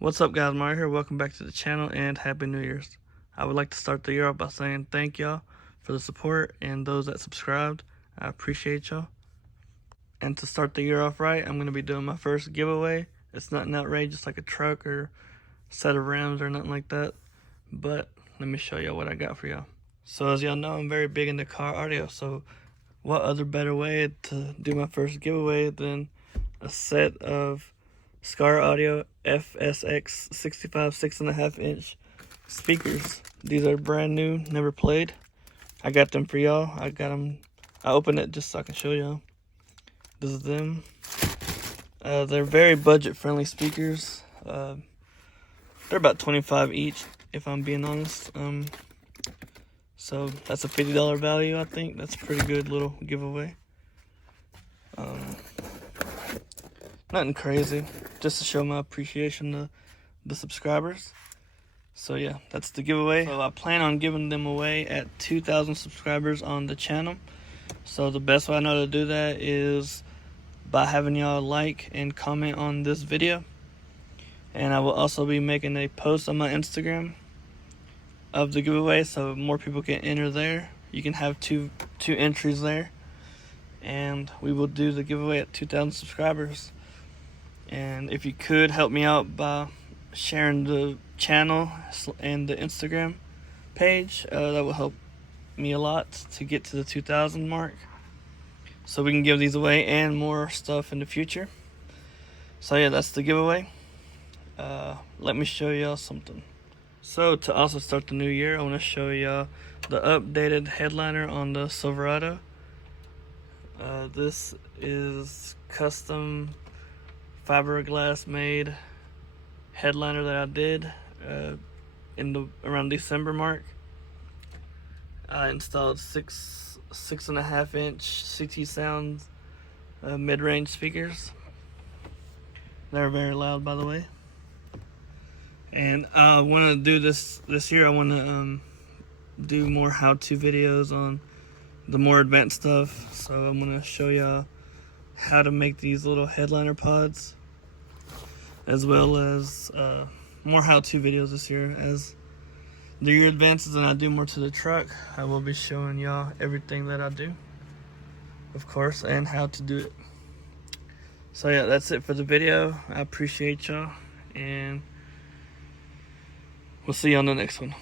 What's up, guys? Mario here. Welcome back to the channel and Happy New Year's. I would like to start the year off by saying thank y'all for the support and those that subscribed. I appreciate y'all. And to start the year off right, I'm going to be doing my first giveaway. It's nothing outrageous like a truck or set of rims or nothing like that. But let me show y'all what I got for y'all. So as y'all know, I'm very big into car audio. So what other better way to do my first giveaway than a set of Scar Audio FSX 65 6.5 inch speakers. These are brand new, never played. I got them for y'all. I opened it just so I can show y'all. This is them. They're very budget friendly speakers. They're about $25 each, if I'm being honest. So that's a $50 value, I think. That's a pretty good little giveaway. Nothing crazy, just to show my appreciation to the subscribers. So yeah, that's the giveaway. So I plan on giving them away at 2,000 subscribers on the channel. So the best way I know to do that is by having y'all like and comment on this video. And I will also be making a post on my Instagram of the giveaway so more people can enter there. You can have two entries there. And we will do the giveaway at 2,000 subscribers. And if you could help me out by sharing the channel and the Instagram page, that will help me a lot to get to the 2,000 mark, so we can give these away and more stuff in the future. So yeah, that's the giveaway. Let me show y'all something. So to also start the new year, I want to show y'all the updated headliner on the Silverado. This is custom fiberglass made headliner that I did around December mark. I installed 6.5 inch CT Sounds mid-range speakers. They're very loud, by the way. And I want to do this year. I want to do more how-to videos on the more advanced stuff. So I'm going to show y'all how to make these little headliner pods, as well as more how-to videos this year. As the year advances and I do more to the truck, I will be showing y'all everything that I do, of course, and how to do it. So yeah, that's it for the video. I appreciate y'all, and we'll see you on the next one.